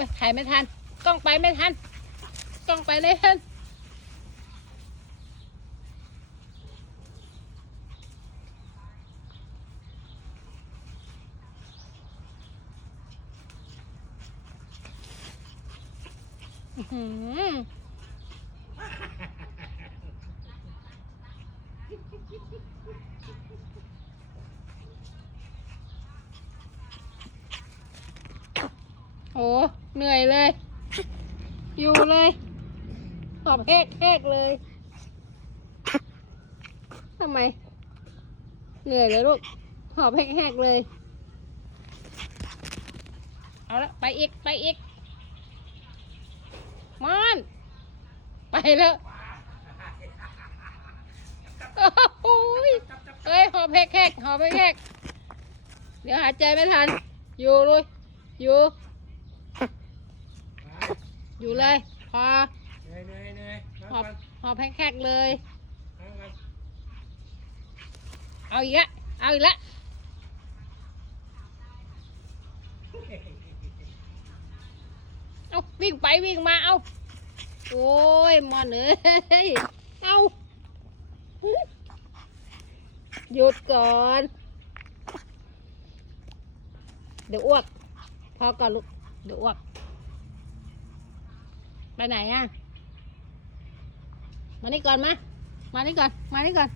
ว้ยถ่ายไม่ทัน กล้องไปไม่ทัน กล้องไปไม่ทันอื้อ หือโอ้เหนื่อยเลย อยู่เลยหอบแหกๆเลยทำไม เหนื่อยเลยลูกหอบแหกๆเลย เอาละไปอีก ไปอีกมอนไปแล้วโอ้ยเอ้ยหอบแหกๆหอบแหกๆเดี๋ยวหายใจไม่ทัน อยู่เลยอยู่ อยู่เลย พอเหนื่อยเหนื่อยเหนื่อยหอบหอบแหกๆเลยนั่งกันเอาอีกละเอาอีกละเอาวิ่งไปวิ่งมาเอาโอ้ยมอนเอ้ยเอาหยุดก่อน เดี๋ยวอ้วก พอก่อนลูก เดี๋ยวอ้วก ไปไหนอะ มานี่ก่อนมามานี่ก่อน มานี่ก่อน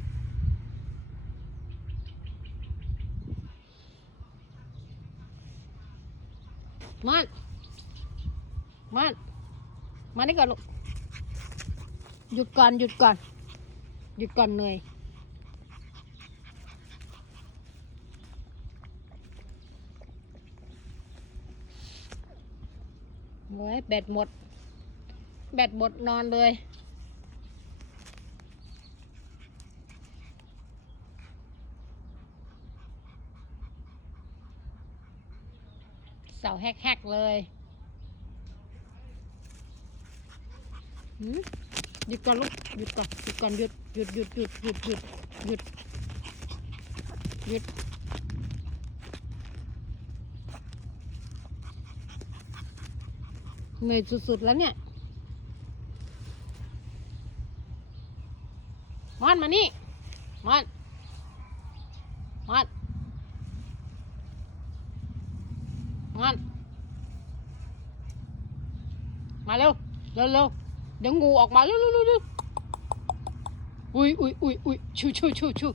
มอนมอนมานี่ก่อนลูก หยุดก่อน หยุดก่อน หยุดก่อนเหนื่อยโอ้ยแบตหมด แบตหมดนอนเลย เสาแฮกๆเลยหยุดก่อนลูกหยุดก่อนหยุดก่อนหยุดหยุดหยุดหยุดหยุดหยุดหยุดหยุดเหนื่อยสุดๆแล้วเนี่ย มอนมานี่มอนมอนมอนมาเร็วเร็วเร็วเดี๋ยวงูออกมาเร็วเร็วเร็วอุ้ยอุ้ยอุ้ยอุ้ยชูชูชูชู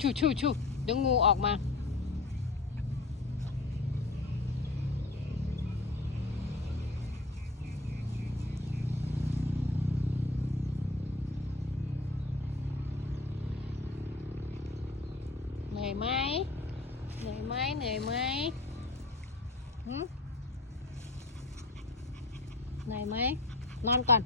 ชูชูชูเดี๋ยวงูออกมา นื่อยไหมเหนื่อยไหมเหนื่อยไหมเหนื่อยไหมนอนก่อน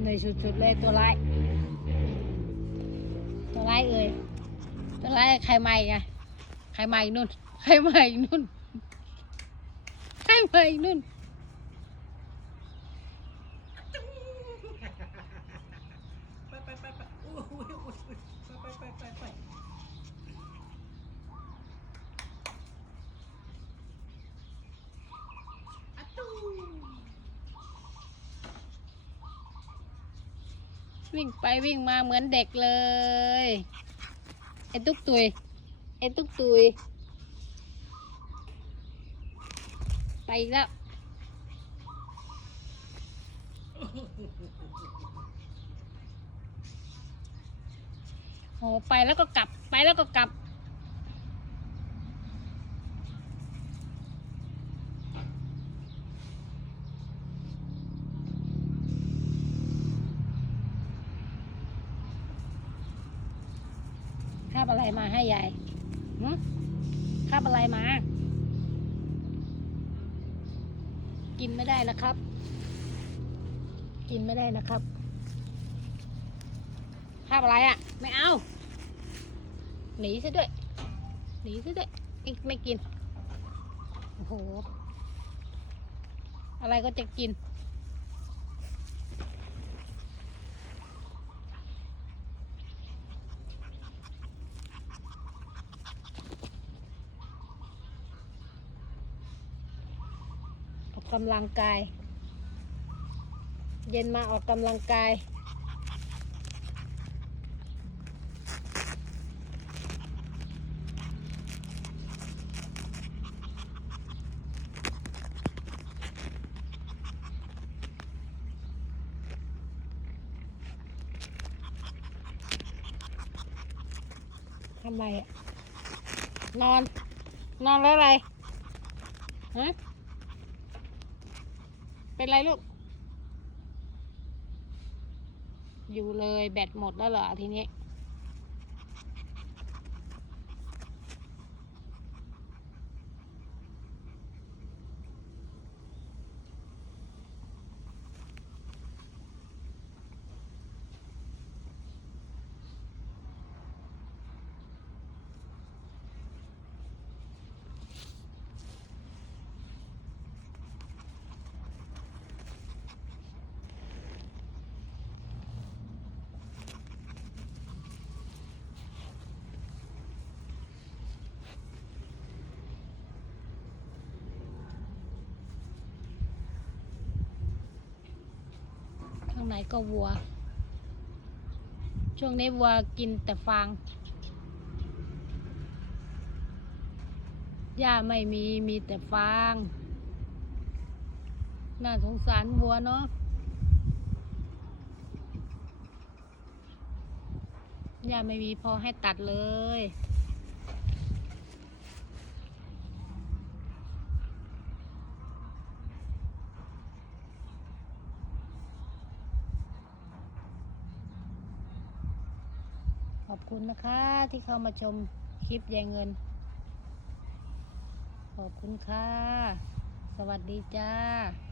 เหนื่อยสุดๆเลยตัวร้ายตัวร้ายเอ่ยตัวร้ายใครใหม่ไงใครใหม่นู่นใครใหม่นู่น ใช่ไหมนุ่นไปไปไปไปอุ้ยอุ้ยอุ้ยอุ้ยไปไปไปไปอะตู้วิ่งไปวิ่งมาเหมือนเด็กเลย ไอ้ตุ๊กตุยไอ้ตุ๊กตุย ไป อีกแล้ว โห ไปแล้วก็กลับ ไปแล้วก็กลับ คาบอะไรมาให้ยายหึคาบอะไรมา กินไม่ได้นะครับ กินไม่ได้นะครับภาพอะไรอะ่ะ ไม่เอา หนีซะด้วย หนีซะด้วยไม่กิน โอ้โห อะไรก็จะกิน กำลังกาย เย็นมาออกกำลังกาย ทำไรอะนอน นอนแล้วอะไรฮะ เป็นไรลูก อยู่เลยแบตหมดแล้วเหรอทีนี้ นก็วัว ช่วงนี้วัวกินแต่ฟางหญ้าไม่มีมีแต่ฟาง น่าสงสารวัวเนาะหญ้าไม่มีพอให้ตัดเลย อบคุณนะคะที่เข้ามาชมคลิปยายเงิน ขอบคุณค่ะ สวัสดีจ้า